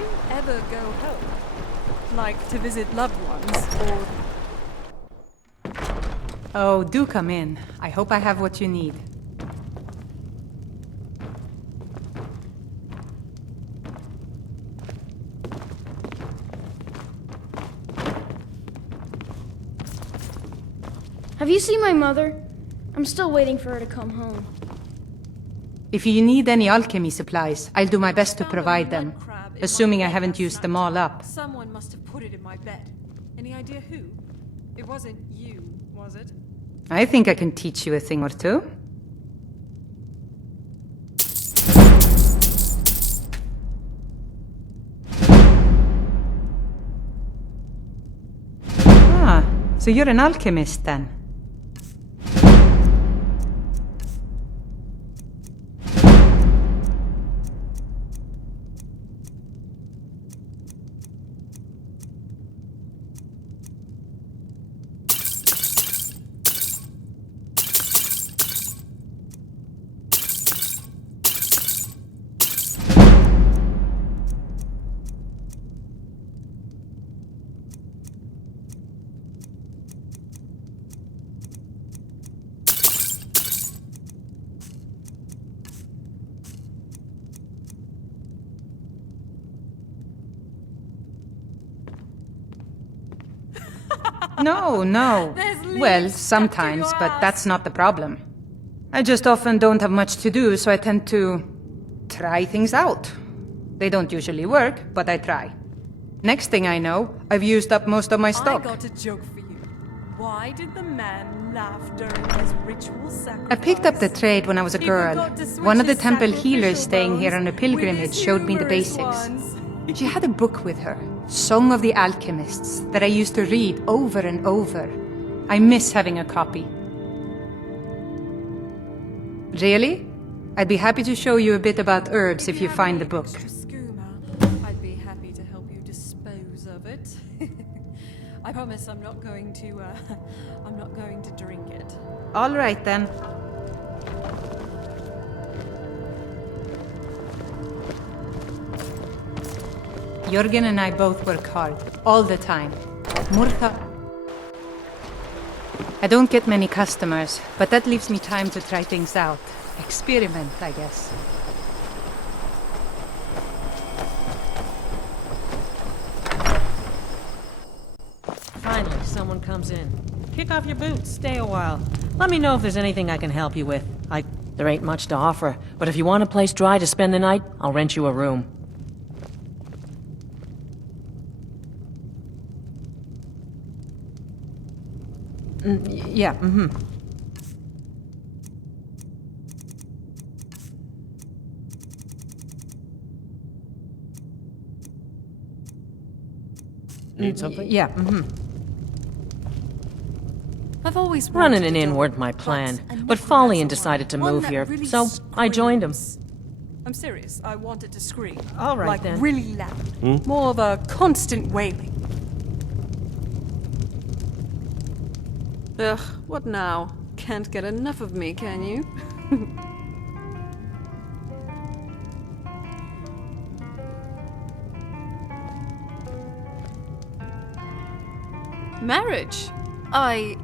you ever go home? Like to visit loved ones, or... Oh, do come in. I hope I have what you need. Have you seen my mother? I'm still waiting for her to come home. If you need any alchemy supplies, I'll do my best to provide them. Assuming I haven't used them all up. Someone must have put it in my bed. Any idea who? It wasn't you, was it? I think I can teach you a thing or two. Ah, so you're an alchemist then? No. Well, sometimes, but that's not the problem. I just often don't have much to do, so I tend to try things out. They don't usually work, but I try. Next thing I know, I've used up most of my stock. I got a joke for you. Why did the man laugh during his ritual sacrifice? I picked up the trade when I was a girl. One of the temple healers staying here on a pilgrimage showed me the basics. She had a book with her, Song of the Alchemists, that I used to read over and over. I miss having a copy. Really? I'd be happy to show you a bit about herbs if you find the book. I'd be happy to help you dispose of it. I promise I'm not going to drink it. All right then. Jörgen and I both work hard, all the time. Murtha. I don't get many customers, but that leaves me time to try things out. Experiment, I guess. Finally, someone comes in. Kick off your boots, stay a while. Let me know if there's anything I can help you with. There ain't much to offer, but if you want a place dry to spend the night, I'll rent you a room. Yeah, Need something? Yeah, I've always Running an inn weren't my plan, but Follian decided to move here, so I joined him. I'm serious. I wanted to scream. All right, like then. really loud. More of a constant wailing. Ugh, what now? Can't get enough of me, can you? Marriage? I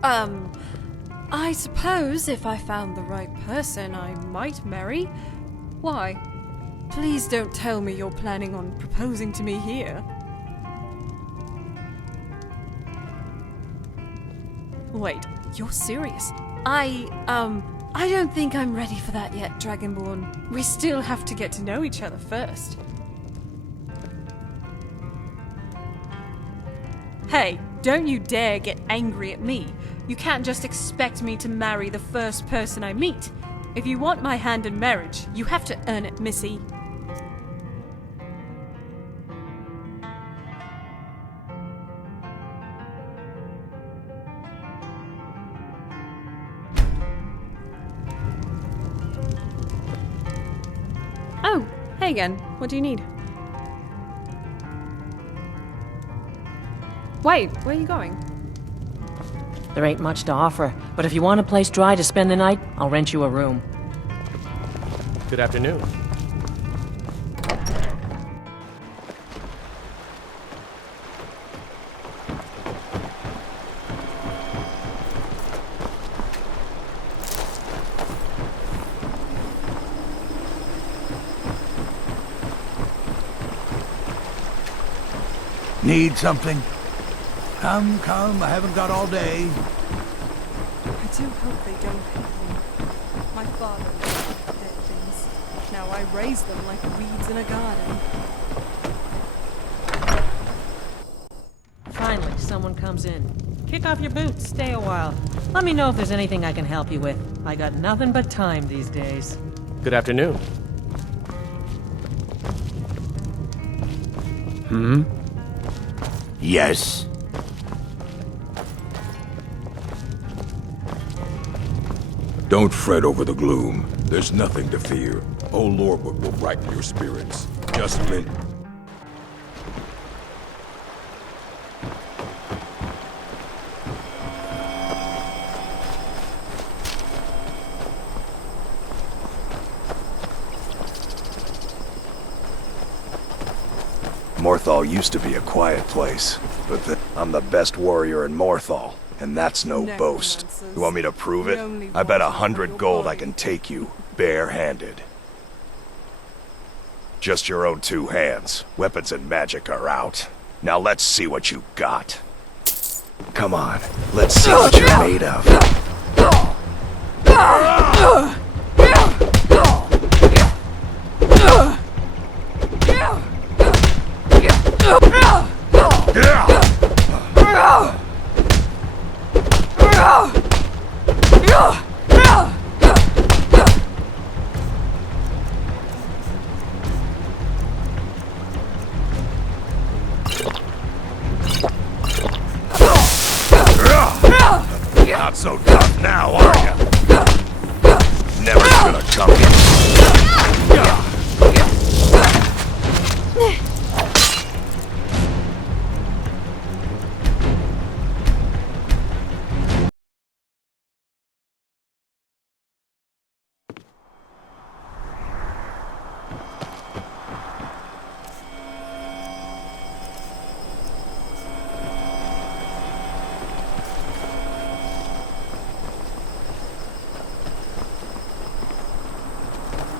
suppose if I found the right person, I might marry. Why? Please don't tell me you're planning on proposing to me here. Wait, you're serious? I don't think I'm ready for that yet, Dragonborn. We still have to get to know each other first. Hey, don't you dare get angry at me. You can't just expect me to marry the first person I meet. If you want my hand in marriage, you have to earn it, Missy. Oh, hey again. What do you need? Wait, where are you going? There ain't much to offer, but if you want a place dry to spend the night, I'll rent you a room. Good afternoon. Need something? Come, I haven't got all day. I do hope they don't hate me. My father loved dead things. Now I raise them like weeds in a garden. Finally, someone comes in. Kick off your boots, stay a while. Let me know if there's anything I can help you with. I got nothing but time these days. Good afternoon. Yes. Don't fret over the gloom. There's nothing to fear. Old Lordwood will brighten your spirits. Just let... Morthal used to be a quiet place, but I'm the best warrior in Morthal, and that's no boast. You want me to prove it? I bet 100 gold I can take you, bare-handed. Just your own 2 hands. Weapons and magic are out. Now let's see what you got. Come on, let's see what you're made of. Not so tough now, are ya? Never gonna come here.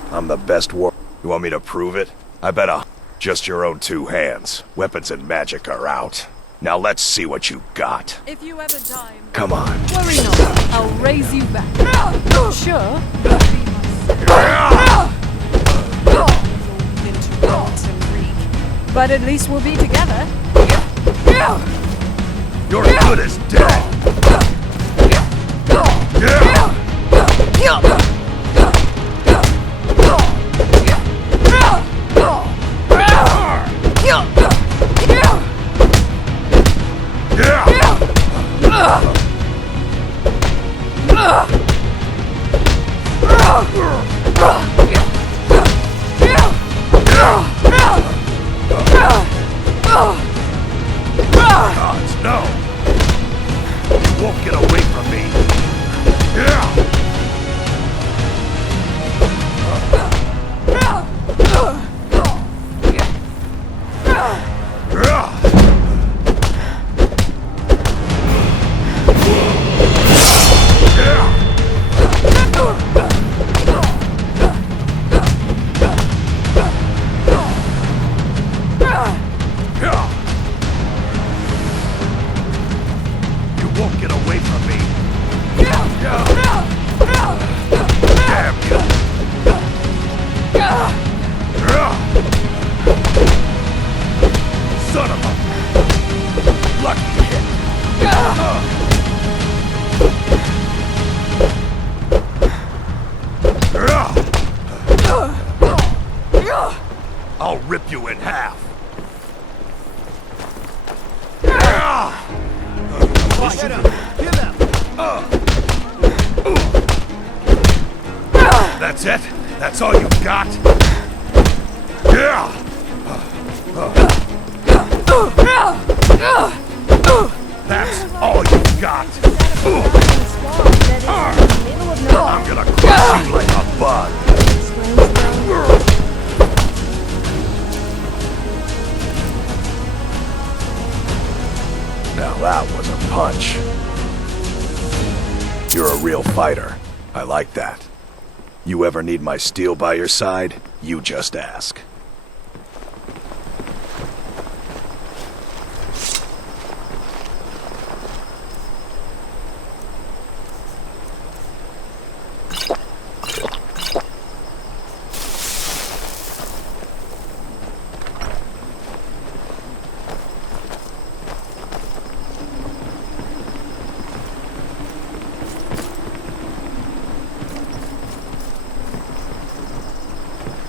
I'm the best war. You want me to prove it? I bet just your own 2 hands. Weapons and magic are out. Now let's see what you got. If you ever die, Come on. worry not. I'll raise you back. Sure. Into rot and reek. But at least we'll be together. You're good as dead. Gods, no! You won't get away from me! You won't get away from me! Damn you! Son of a lucky hit! I'll rip you in half! That's it? That's all you got? That's all you got? I'm gonna crush you like a bug. Now that was a punch. You're a real fighter. I like that. You ever need my steel by your side, you just ask.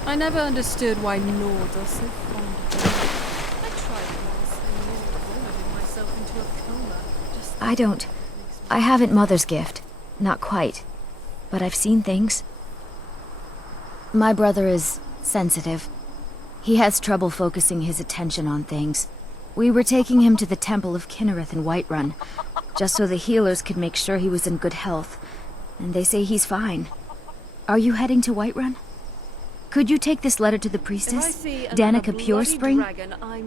I never understood why Nords are so fond of them. I tried once and nearly vomited myself into a coma. I don't. I haven't Mother's gift. Not quite. But I've seen things. My brother is sensitive. He has trouble focusing his attention on things. We were taking him to the Temple of Kinnereth in Whiterun, just so the healers could make sure he was in good health. And they say he's fine. Are you heading to Whiterun? Could you take this letter to the priestess, Danica Purespring?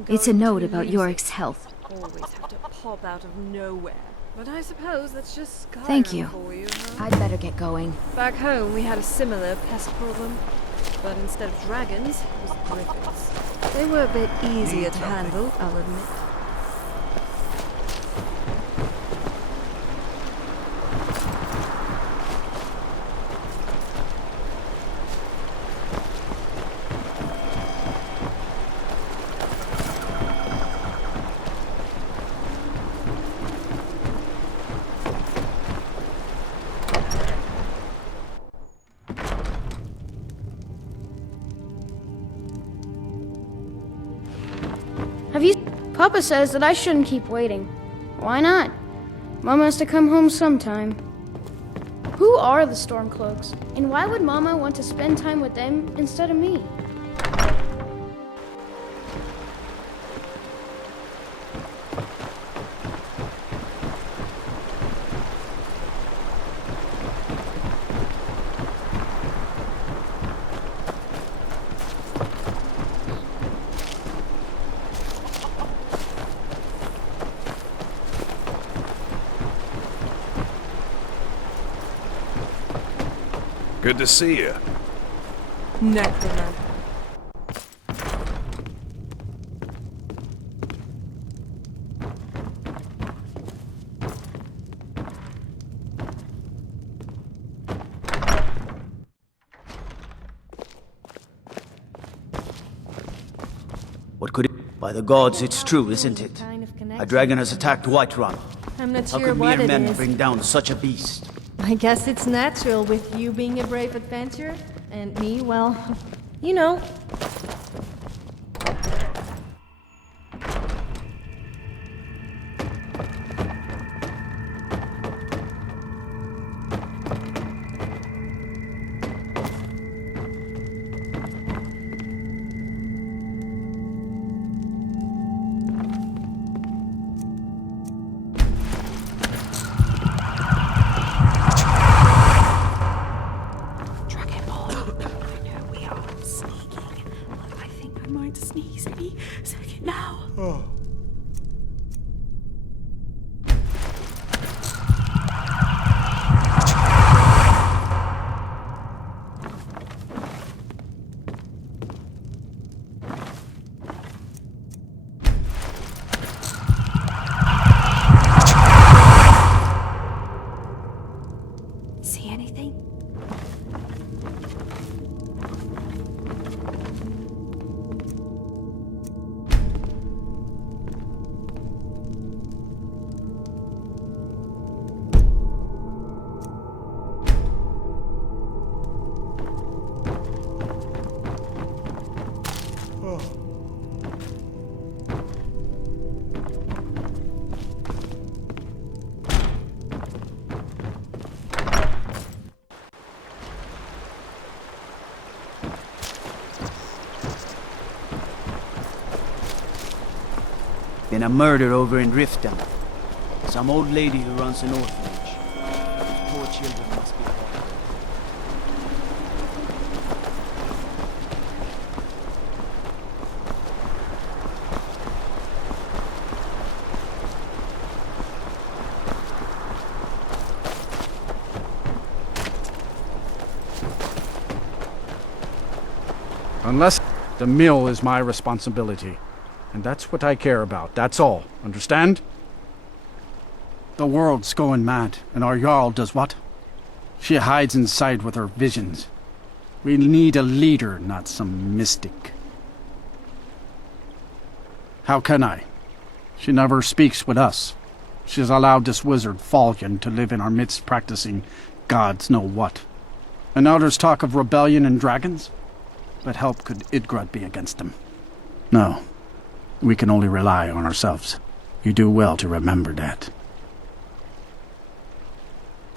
It's a note about Yorick's health. Always have to pop out of nowhere. But I suppose that's just Skyrim Thank you. for you, huh? I'd better get going. Back home, we had a similar pest problem. But instead of dragons, it was griffins. They were a bit easier to handle, I'll admit. Have you... Papa says that I shouldn't keep waiting. Why not? Mama has to come home sometime. Who are the Stormcloaks? And why would Mama want to spend time with them instead of me? Good to see you. Necromancer. What could it... By the gods, it's true, isn't it? A dragon has attacked Whiterun. I'm not How sure could what mere it men is. bring down such a beast? I guess it's natural with you being a brave adventurer, and me, well, you know. Sneeze any second now. See anything? Been a murder over in Riften. Some old lady who runs an orphanage. Those poor children must be heartbroken. Unless the mill is my responsibility. And that's what I care about, that's all. Understand? The world's going mad, and our Jarl does what? She hides inside with her visions. We need a leader, not some mystic. How can I? She never speaks with us. She's allowed this wizard, Falcon, to live in our midst practicing gods know what. And now there's talk of rebellion and dragons? But help could Idgrad be against them? No. We can only rely on ourselves. You do well to remember that.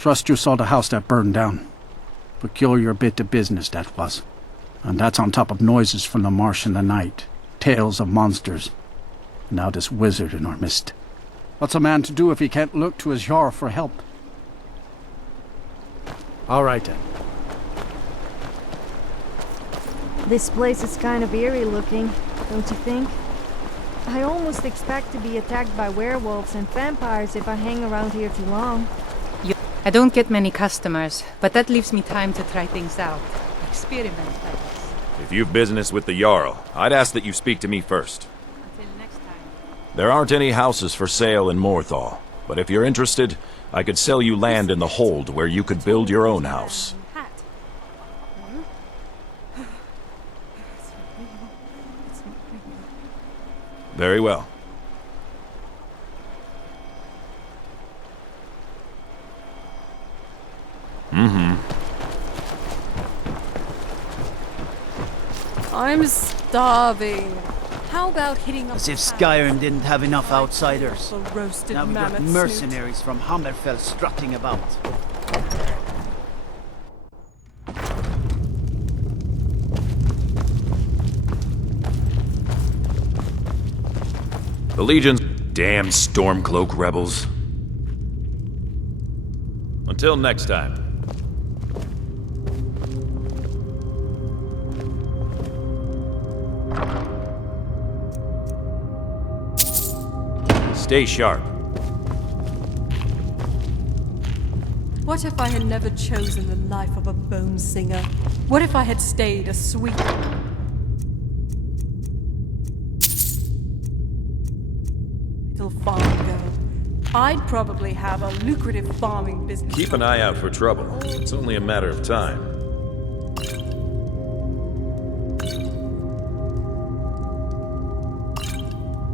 Trust you saw the house that burned down. Peculiar bit of business that was. And that's on top of noises from the marsh in the night. Tales of monsters. And now this wizard in our midst. What's a man to do if he can't look to his Jarl for help? All right then. This place is kind of eerie looking, don't you think? I almost expect to be attacked by werewolves and vampires if I hang around here too long. I don't get many customers, but that leaves me time to try things out. Experiment, I guess. If you've business with the Jarl, I'd ask that you speak to me first. Until next time. There aren't any houses for sale in Morthal, but if you're interested, I could sell you land in the hold where you could build your own house. Very well. I'm starving. How about hitting up As if Skyrim didn't have enough outsiders. for roasted Now we got mammoth mercenaries from Hammerfell strutting about. The Legion's damn Stormcloak rebels. Until next time. Stay sharp. What if I had never chosen the life of a bone singer? What if I had stayed a sweet little farm girl? I'd probably have a lucrative farming business. Keep an eye out for trouble. It's only a matter of time.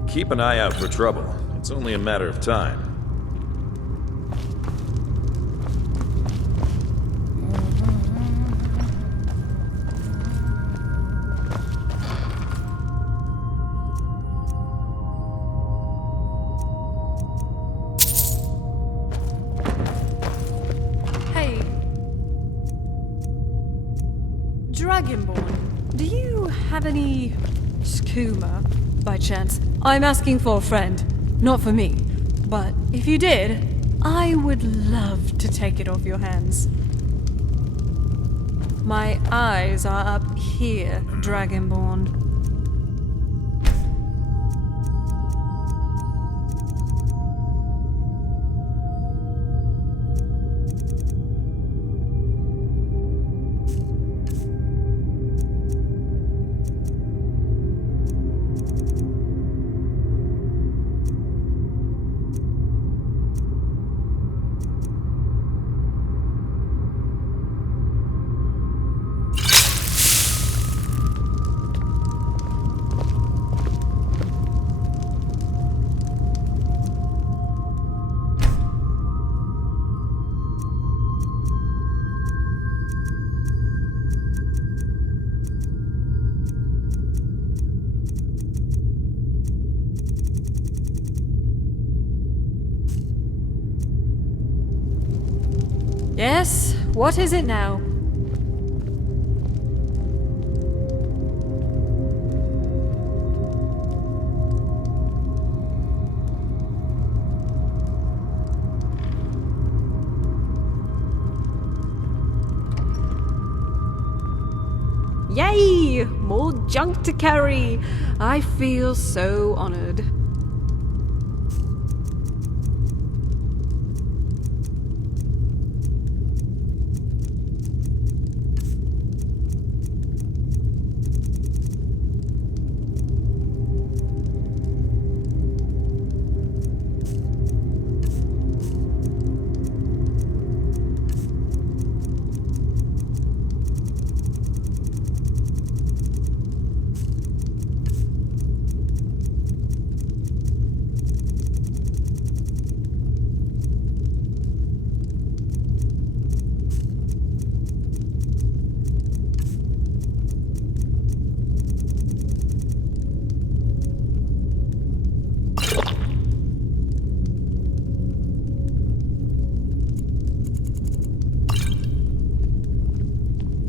Keep an eye out for trouble. It's only a matter of time. Hey, Dragonborn, do you have any skooma by chance? I'm asking for a friend. Not for me. But if you did, I would love to take it off your hands. My eyes are up here, Dragonborn. Yes, what is it now? Yay! More junk to carry! I feel so honored.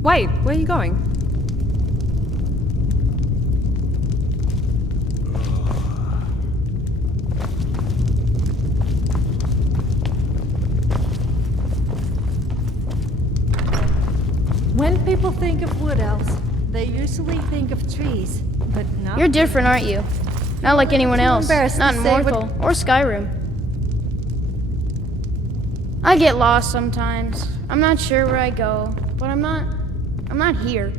Wait, where are you going? When people think of wood elves, they usually think of trees, but not. You're different, aren't you? Not like anyone Too else. embarrassed Not to in say what- Morthal or Skyrim. I get lost sometimes. I'm not sure where I go, but I'm not here.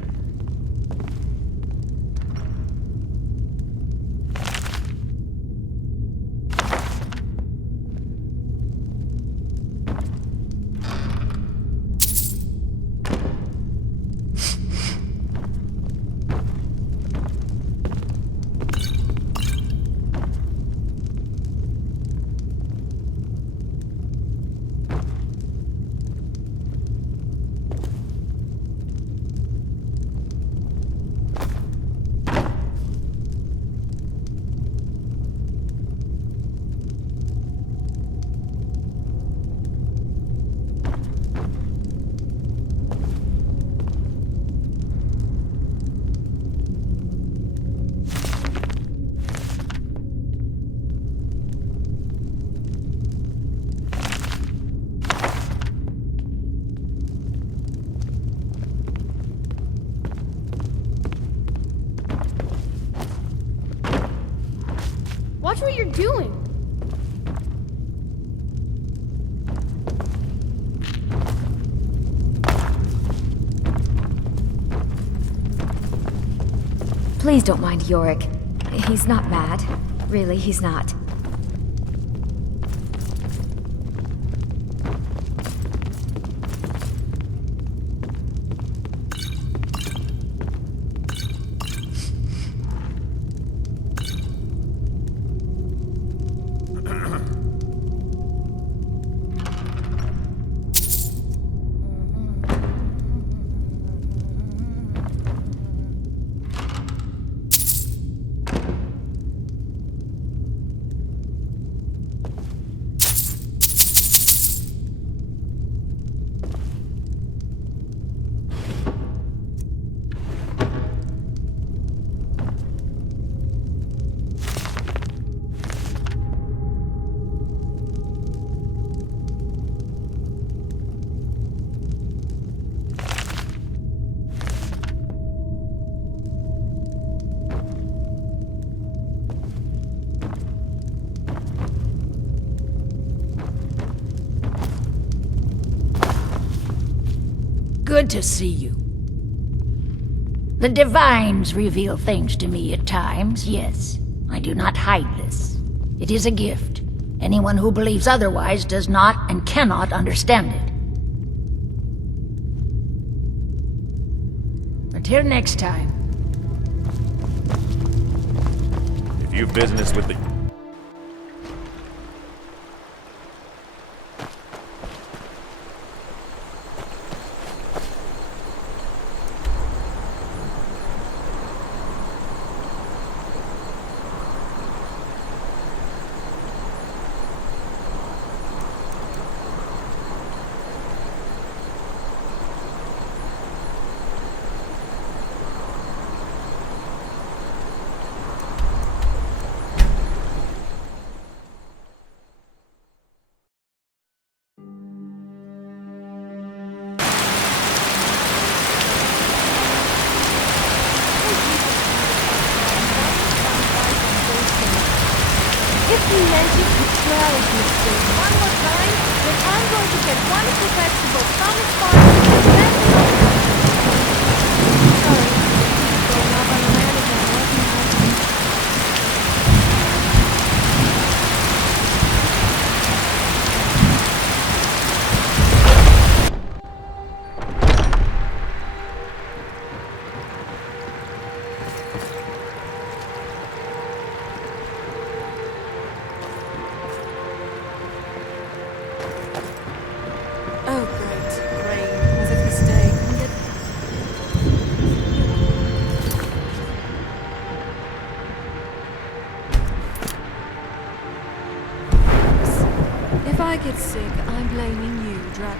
Watch what you're doing. Please don't mind Yorick. He's not mad. Really, he's not. Good to see you. The Divines reveal things to me at times, yes. I do not hide this. It is a gift. Anyone who believes otherwise does not and cannot understand it. Until next time. If you've business with the... If you mention neutrality skills one more time, then I'm going to get wonderful vegetables from its farm and then... Sorry, going off on a rant again, wasn't I? Oh, great. Rain. As if this day couldn't get... If I get sick, I'm blaming you, Drac...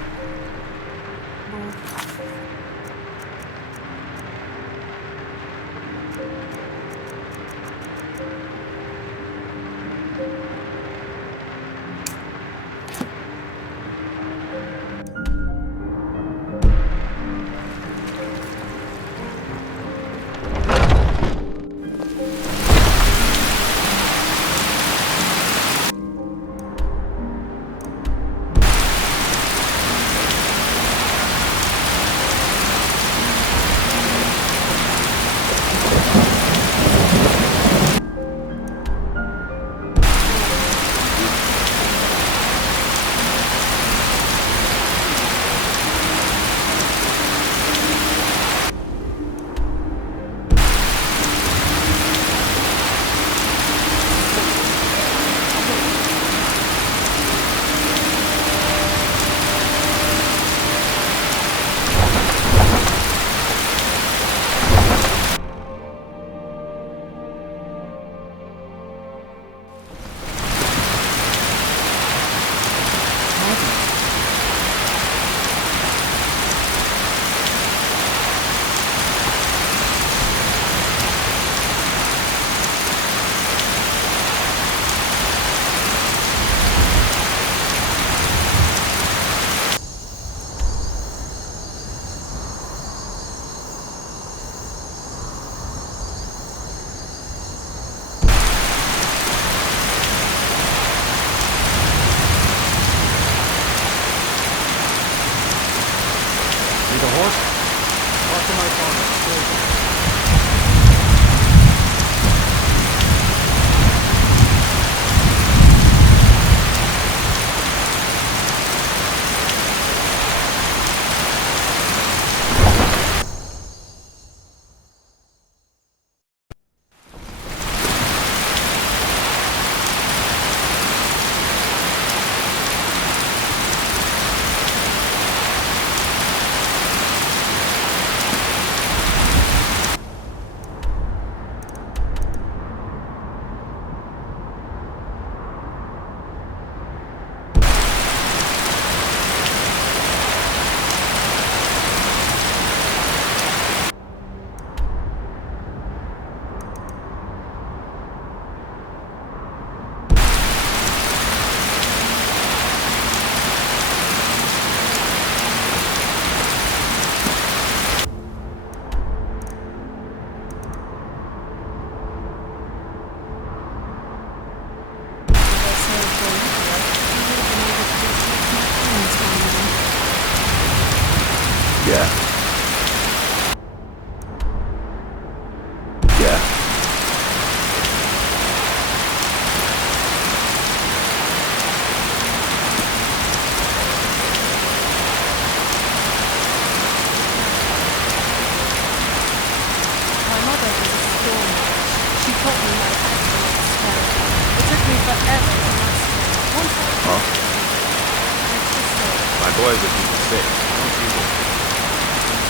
boys will keep you safe. Don't you worry.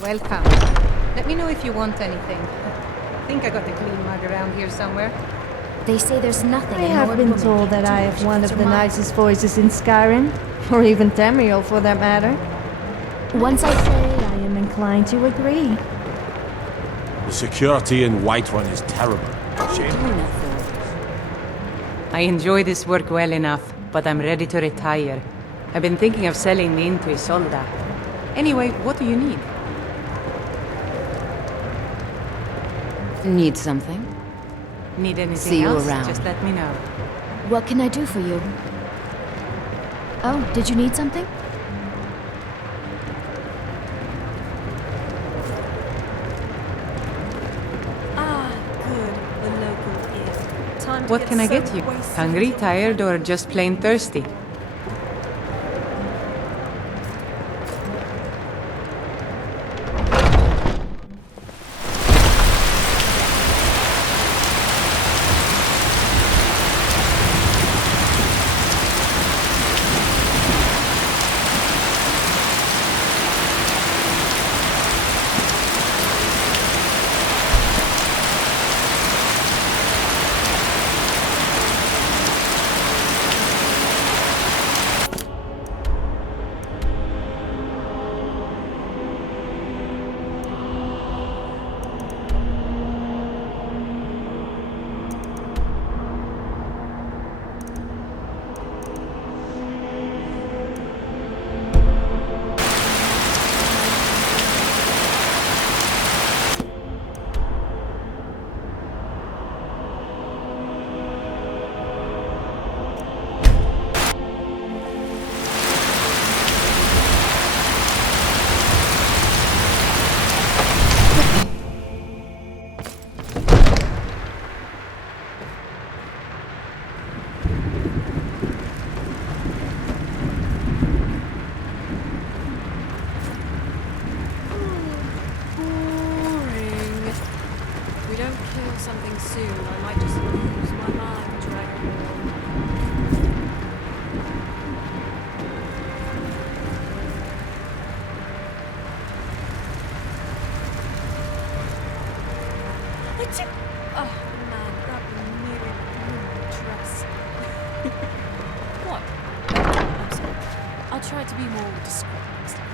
Welcome. Let me know if you want anything. I think I got a clean mug around here somewhere. They say there's nothing I a have Nord been woman told can't that I do have if one she of puts the her mind. nicest voices in Skyrim, or even Tamriel for that matter. Once I Say I am inclined to agree. The security in Whiterun is terrible. Shame. I enjoy this work well enough, but I'm ready to retire. I've been thinking of selling me into Isolda. Anyway, what do you need? Need something? Need anything See you else? around. Just let me know. What can I do for you? Oh, did you need something? Ah, good. The local inn. Time to What can I so get you? wasted Hungry, until tired, or plenty just plain thirsty? boring. If we don't kill something soon, I might just lose my mind, Dragonborn. I did. Oh man, that nearly ruined my dress. What? I'm sorry. I'll try to be more discreet next time.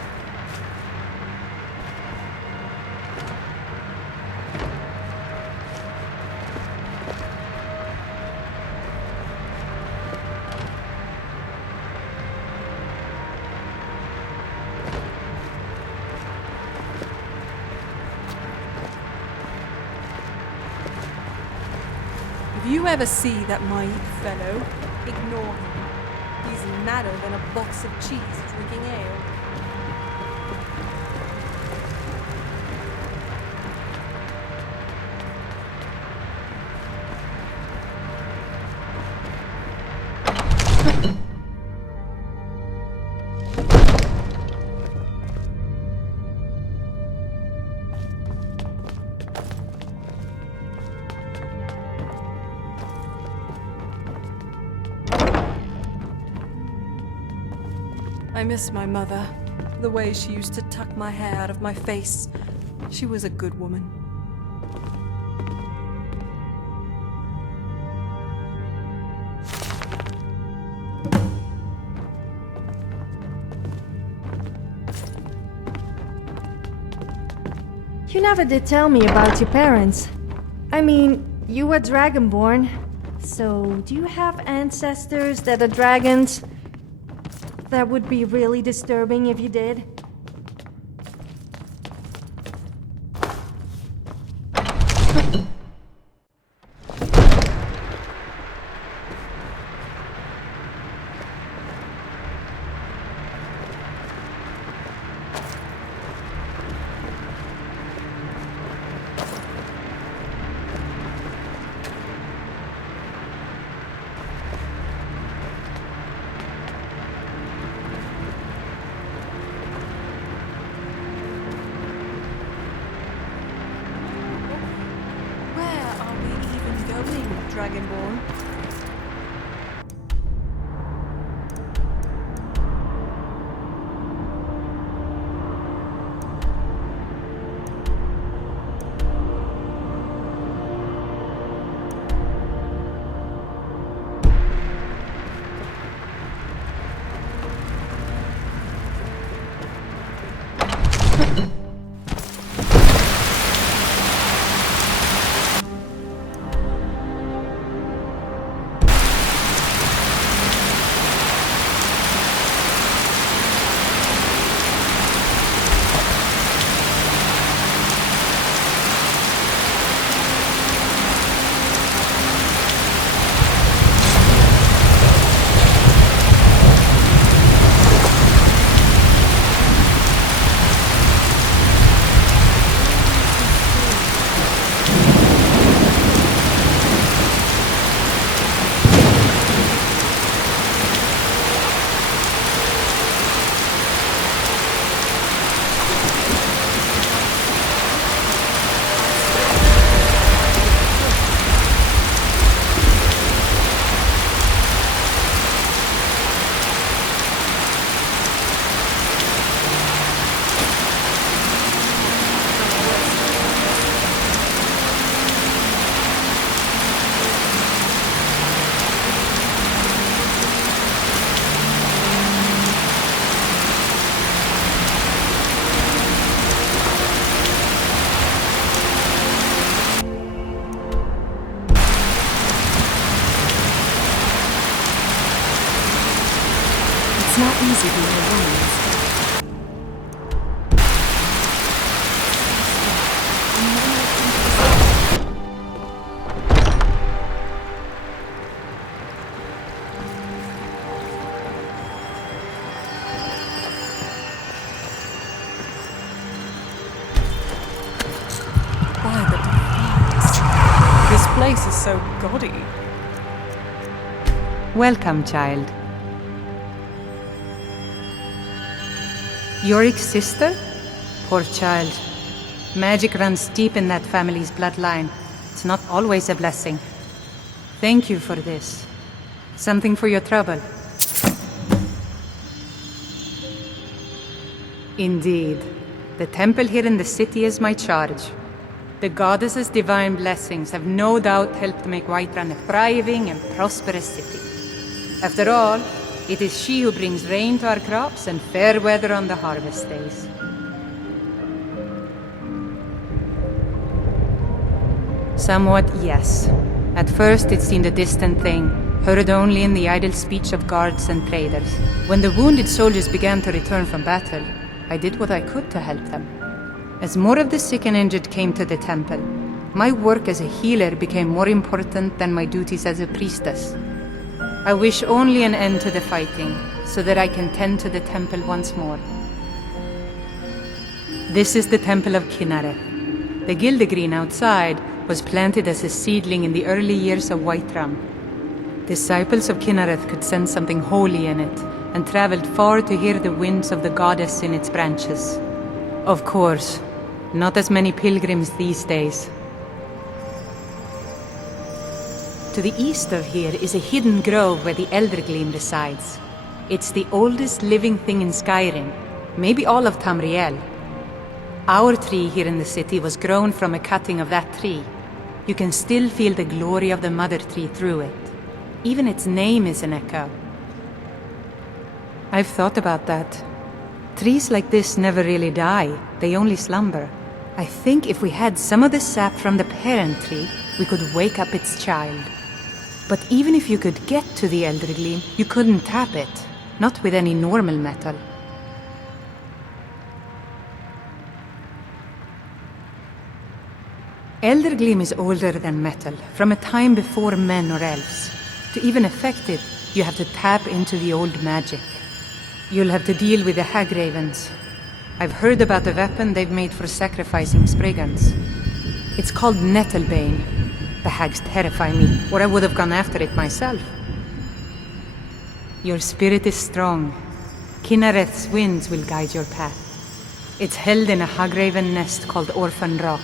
If you ever see that mighty fellow, ignore him. He's madder than a box of cheese drinking ale. I miss my mother. The way she used to tuck my hair out of my face. She was a good woman. You never did tell me about your parents. I mean, you were Dragonborn. So, do you have ancestors that are dragons? That would be really disturbing if you did. going, Dragonborn? It's not easy being a woman. By the defiance. This place is so gaudy. Welcome, child. Yorick's sister? Poor child. Magic runs deep in that family's bloodline. It's not always a blessing. Thank you for this. Something for your trouble. Indeed. The temple here in the city is my charge. The goddess's divine blessings have no doubt helped make Whiterun a thriving and prosperous city. After all, it is she who brings rain to our crops and fair weather on the harvest days. Somewhat, yes. At first it seemed a distant thing, heard only in the idle speech of guards and traders. When the wounded soldiers began to return from battle, I did what I could to help them. As more of the sick and injured came to the temple, my work as a healer became more important than my duties as a priestess. I wish only an end to the fighting, so that I can tend to the temple once more. This is the Temple of Kinnareth. The Gildegreen outside was planted as a seedling in the early years of Whiterun. Disciples of Kinnareth could sense something holy in it, and traveled far to hear the winds of the goddess in its branches. Of course, not as many pilgrims these days. To the east of here is a hidden grove where the Eldergleam resides. It's the oldest living thing in Skyrim, maybe all of Tamriel. Our tree here in the city was grown from a cutting of that tree. You can still feel the glory of the mother tree through it. Even its name is an echo. I've thought about that. Trees like this never really die, they only slumber. I think if we had some of the sap from the parent tree, we could wake up its child. But even if you could get to the Eldergleam, you couldn't tap it. Not with any normal metal. Eldergleam is older than metal, from a time before men or elves. To even affect it, you have to tap into the old magic. You'll have to deal with the hag-ravens. I've heard about the weapon they've made for sacrificing Spriggans. It's called nettlebane. The hags terrify me, or I would have gone after it myself. Your spirit is strong. Kinnareth's winds will guide your path. It's held in a hagraven nest called Orphan Rock.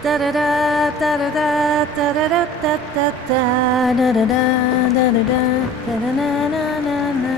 Da da da da da da da da da da da da da da da da da da na na na na.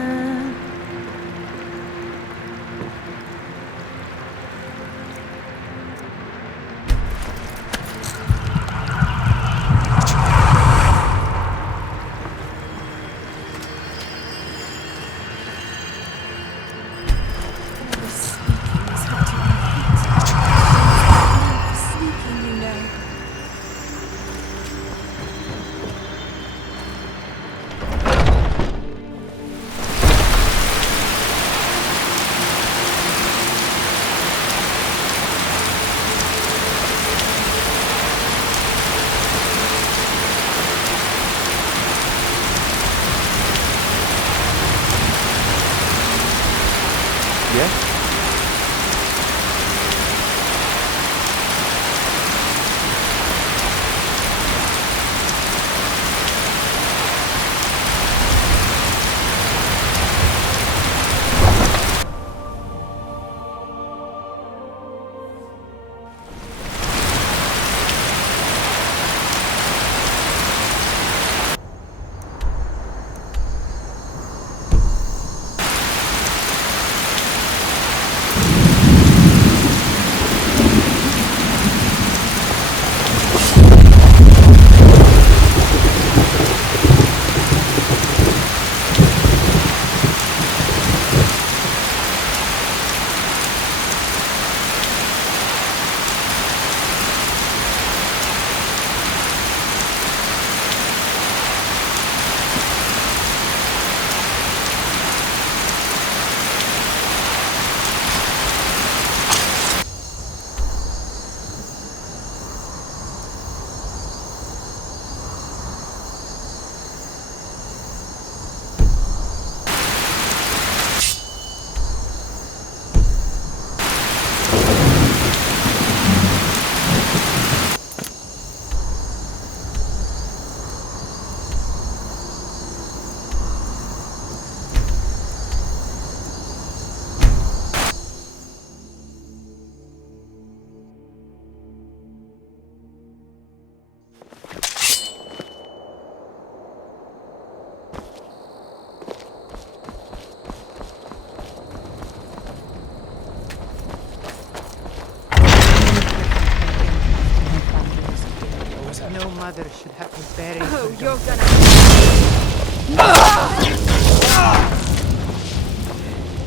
No mother should have to bury. Oh, you're gonna...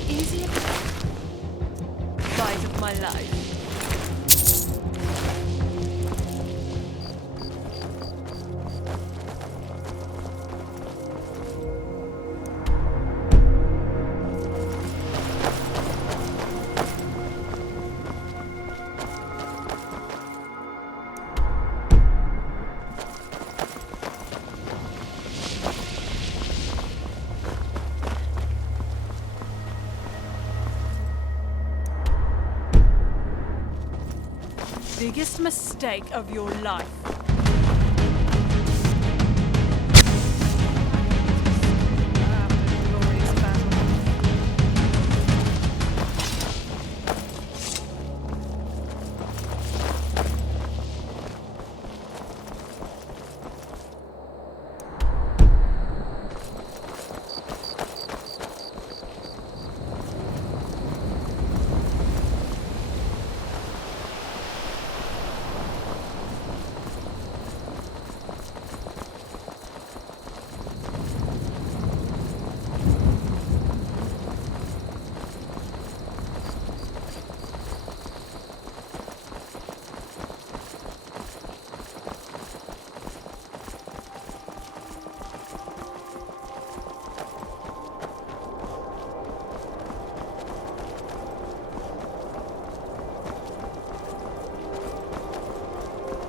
Easy. Fight of my life. Biggest mistake of your life.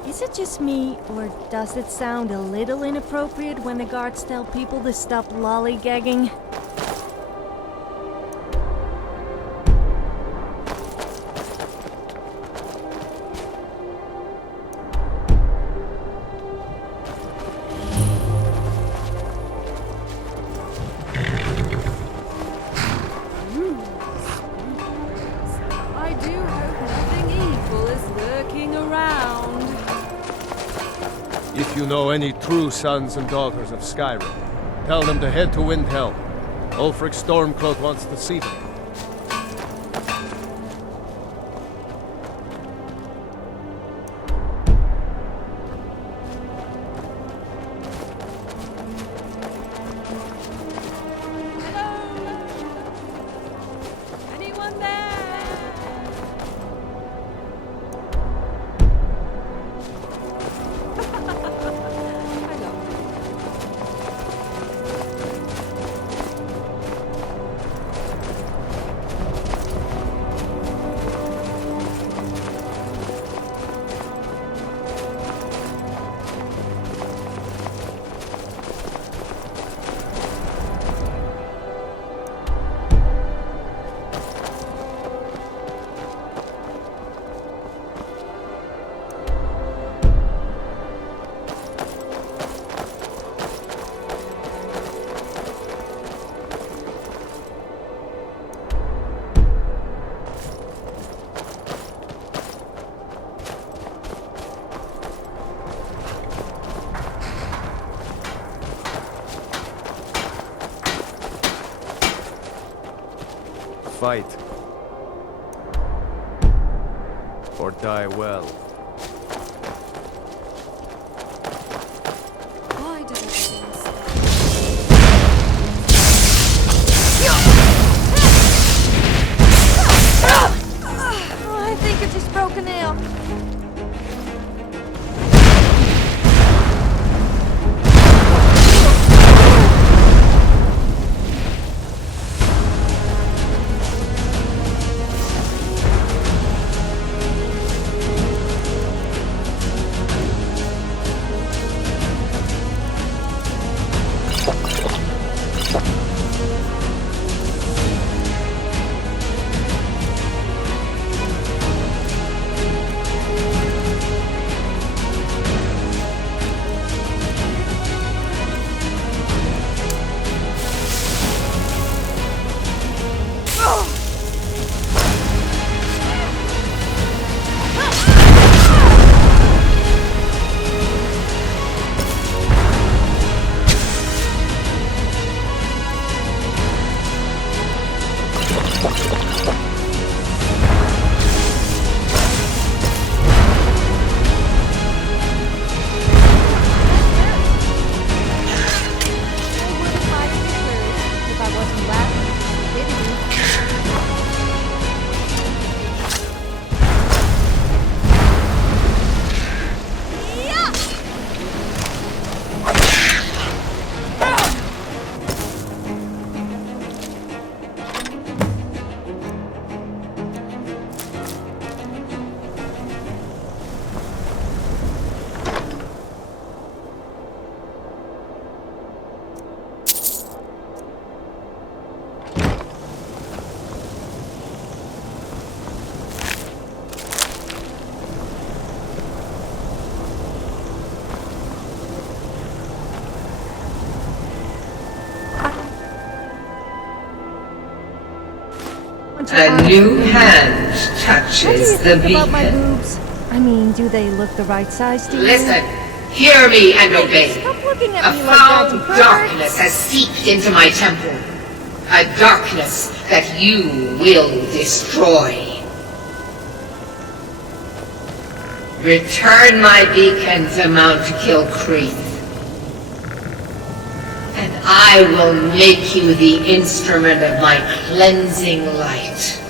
Is it just me, or does it sound a little inappropriate when the guards tell people to stop lollygagging? I do hope nothing evil is lurking around. If you know any true sons and daughters of Skyrim, tell them to head to Windhelm. Ulfric Stormcloak wants to see them. Anyone there? I love it. Fight. Or die well. Why did it seem so? I think I just broke a nail. A new hand touches the About my beacon. boobs. I mean, do they look the right size to you? Listen, hear me and obey. Stop looking at A me like that, foul you pervert. darkness has seeped into my temple. A darkness that you will destroy. Return my beacon to Mount Kilcreath, and I will make you the instrument of my cleansing light.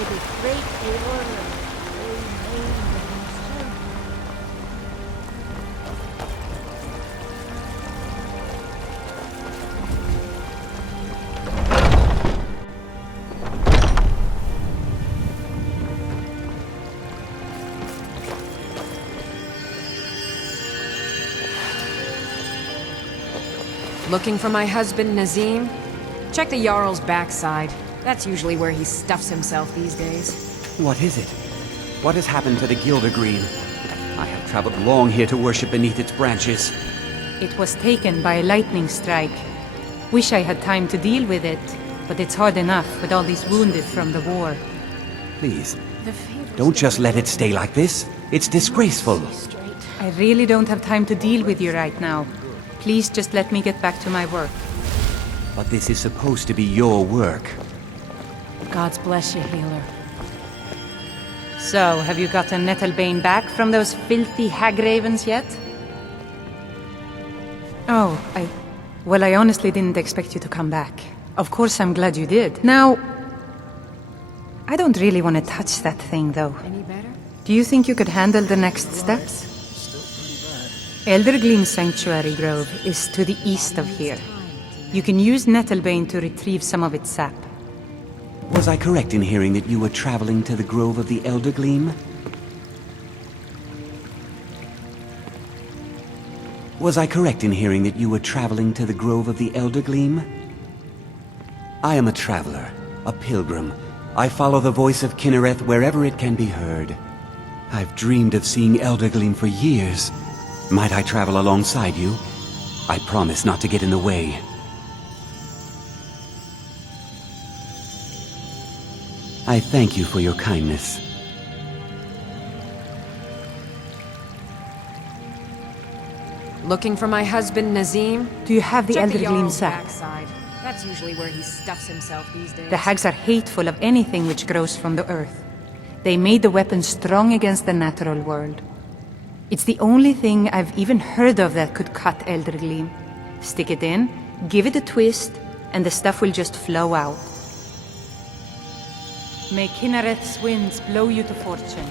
by the great Eldergleam Sanctuary. Looking for my husband, Nazim? Check the Jarl's backside. That's usually where he stuffs himself these days. What is it? What has happened to the Eldergleam? I have traveled long here to worship beneath its branches. It was taken by a lightning strike. Wish I had time to deal with it, but it's hard enough with all these wounded from the war. Please, don't just let it stay like this. It's disgraceful. I really don't have time to deal with you right now. Please just let me get back to my work. But this is supposed to be your work. God's bless you, healer. So, have you gotten Nettlebane back from those filthy hag-ravens yet? Oh, Well, I honestly didn't expect you to come back. Of course I'm glad you did. Now, I don't really want to touch that thing, though. Any better? Do you think you could handle the next steps? Eldergleam Sanctuary Grove is to the east of here. You can use nettlebane to retrieve some of its sap. Was I correct in hearing that you were traveling to the Grove of the Eldergleam? Was I correct in hearing that you were traveling to the Grove of the Eldergleam? I am a traveler, a pilgrim. I follow the voice of Kinnereth wherever it can be heard. I've dreamed of seeing Eldergleam for years. Might I travel alongside you? I promise not to get in the way. I thank you for your kindness. Looking for my husband, Nazim? Do you have the Check Eldergleam Jarl's sap? backside. That's usually where he stuffs himself these days. The hags are hateful of anything which grows from the earth. They made the weapon strong against the natural world. It's the only thing I've even heard of that could cut Eldergleam. Stick it in, give it a twist, and the stuff will just flow out. May Kinnereth's winds blow you to fortune.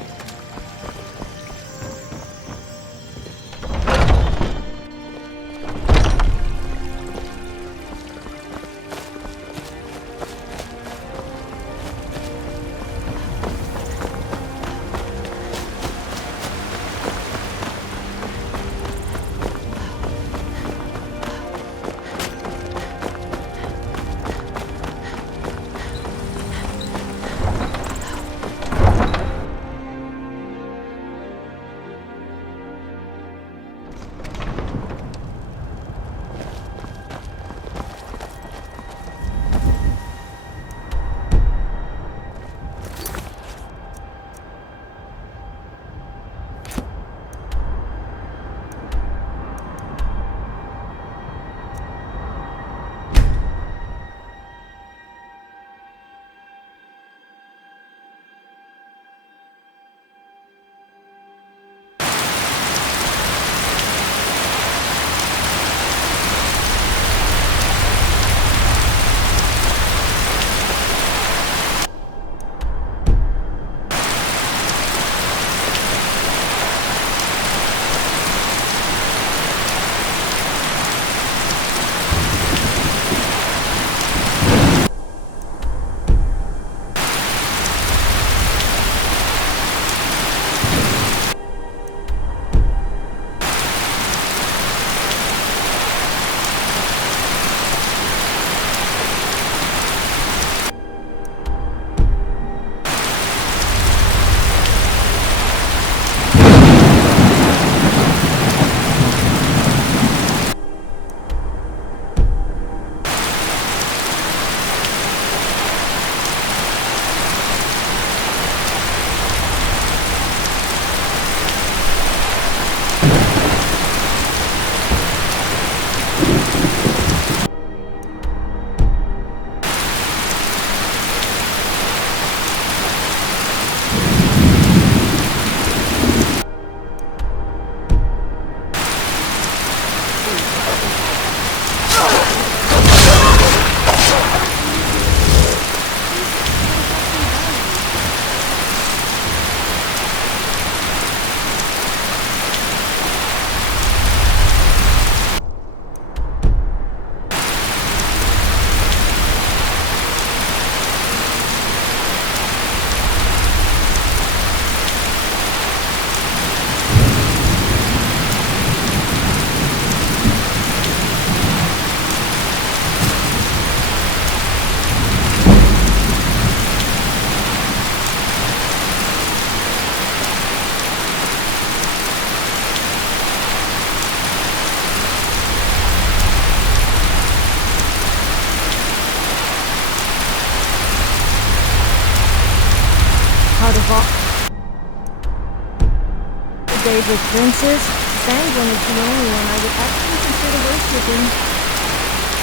favorite princess, Sanguine is the only one I would actually consider worshipping.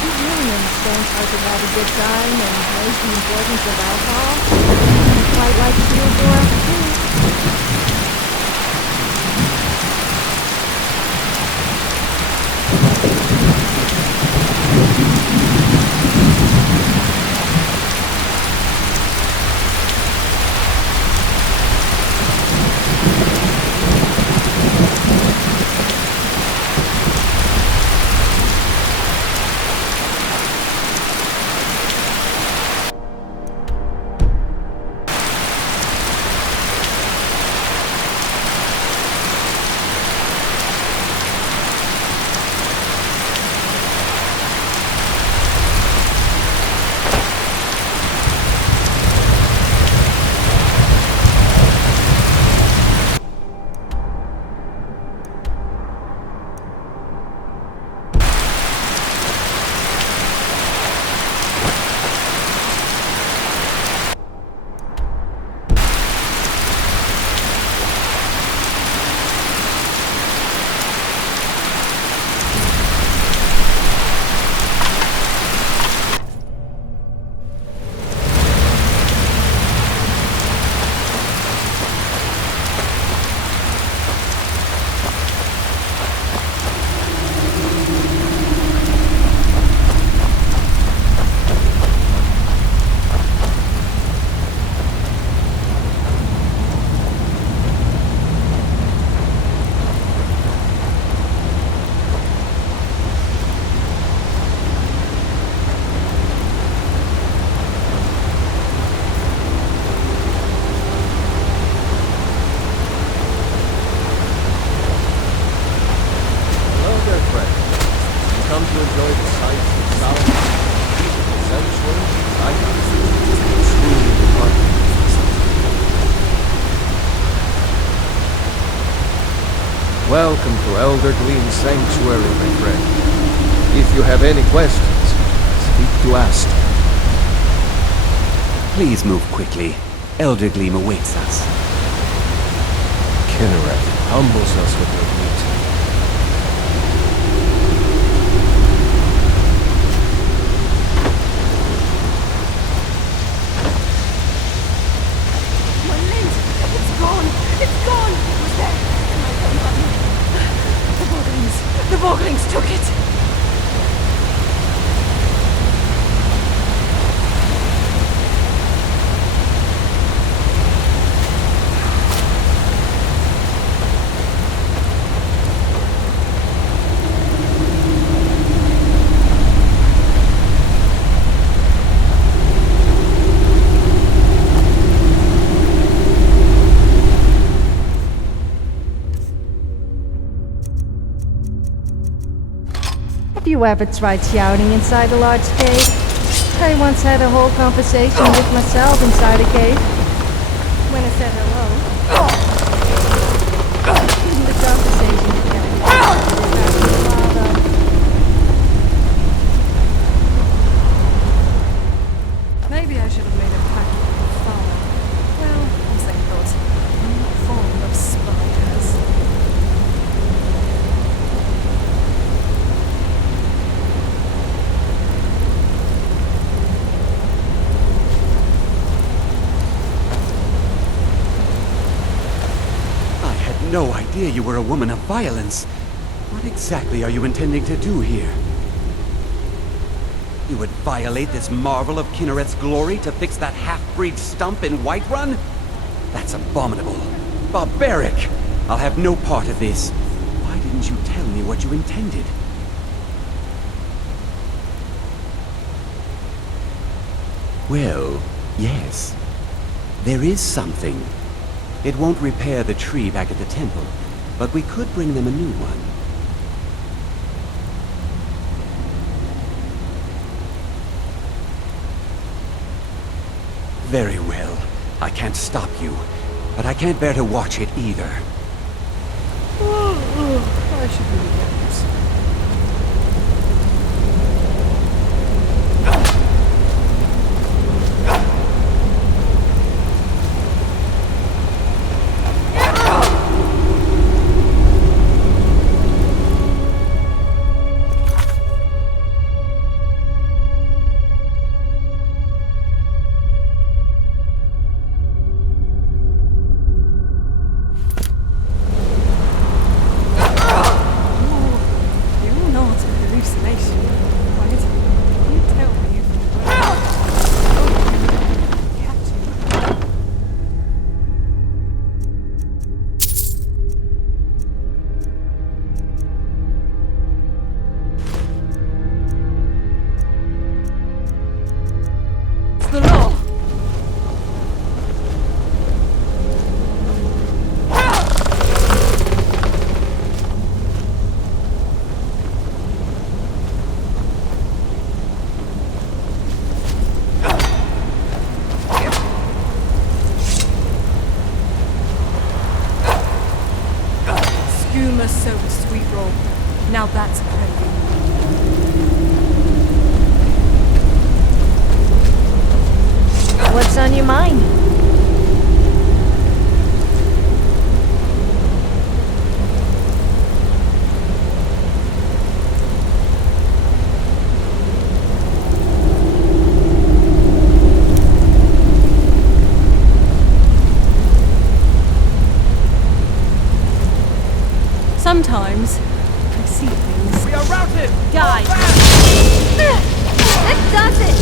He really understands how to have a good time and knows the importance of alcohol. Quite like Theodora, too. Welcome to Eldergleam Sanctuary, my friend. If you have any questions, speak to Asta. Please move quickly. Eldergleam awaits us. Kinnereth humbles us with her meat. My lint! It's gone! It's gone! It was there! In my belly button. The Borglings took it! Have you ever tried shouting inside a large cave? I once had a whole conversation with myself inside a cave. When I said hello, the conversation began. Maybe I should have made a pact with your father. Well, on second thoughts, I'm not fond of spiders. No idea you were a woman of violence. What exactly are you intending to do here? You would violate this marvel of Kinnereth's glory to fix that half-breed stump in Whiterun? That's abominable. Barbaric! I'll have no part of this. Why didn't you tell me what you intended? Well, yes. There is something. It won't repair the tree back at the temple, but we could bring them a new one. Very well. I can't stop you, but I can't bear to watch it either. I should really get this. skooma-soaked sweet roll. Now that's a craving. What's on your mind? Sometimes, I see things. We are routed! Die! That does it!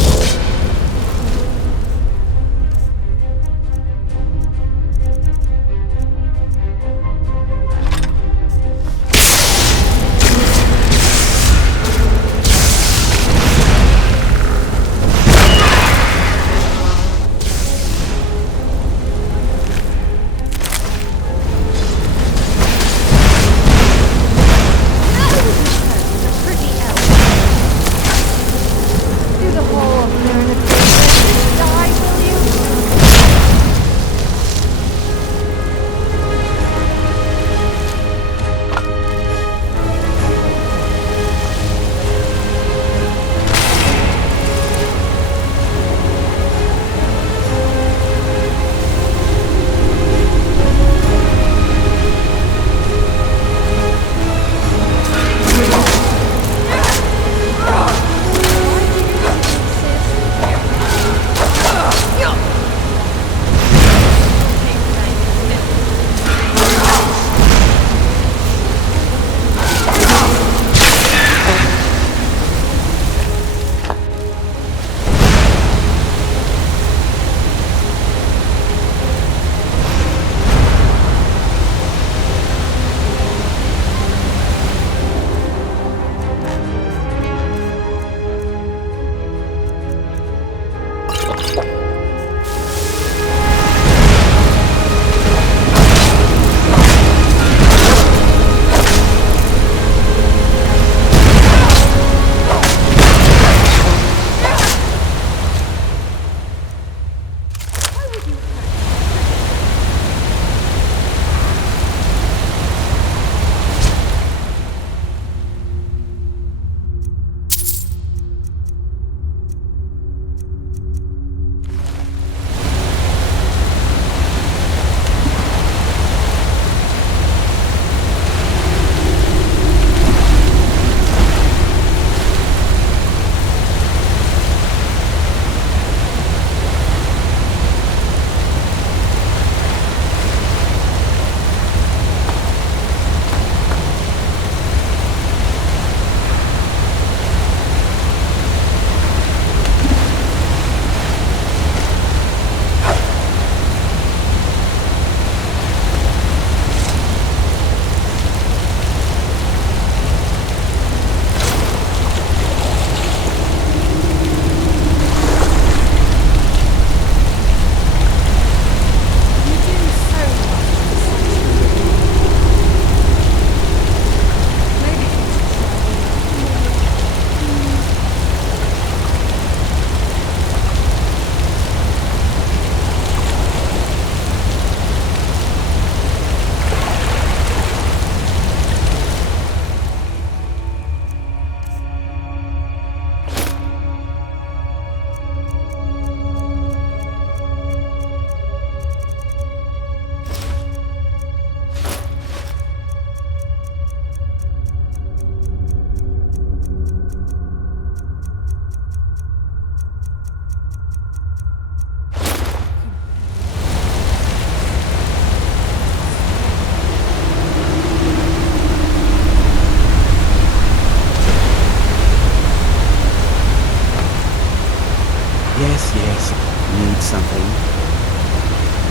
something.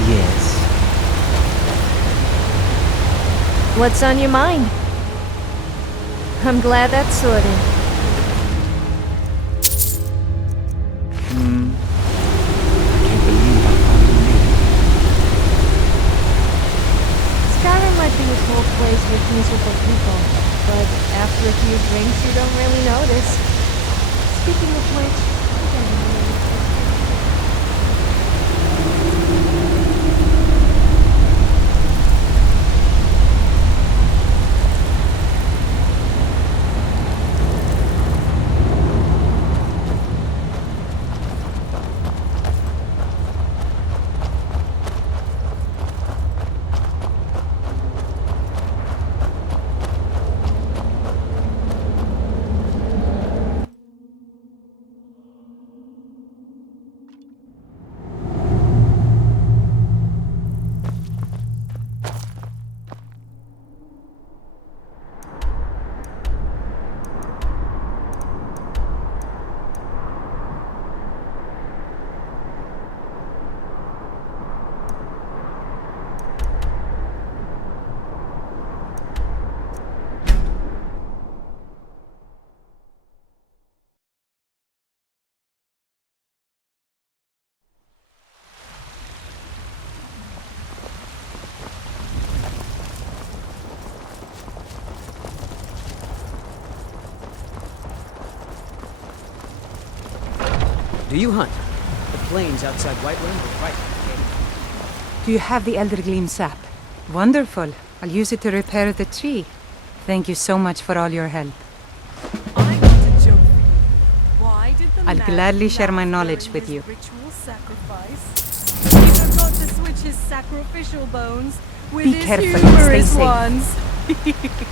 Yes. What's on your mind? I'm glad that's sorted. I can't believe I finally made it. Skyrim might be a cold place with miserable people, but after a few drinks you don't really notice. Speaking of which, I'm getting a little thirsty. Do you hunt? The plains outside Whiterun are right. Do you have the Eldergleam sap? Wonderful. I'll use it to repair the tree. Thank you so much for all your help. I got a joke. Why did the I'll man gladly share my laugh knowledge during with his you. Ritual sacrifice? He forgot to switch his sacrificial bones with Be his careful and stay humorous safe. ones.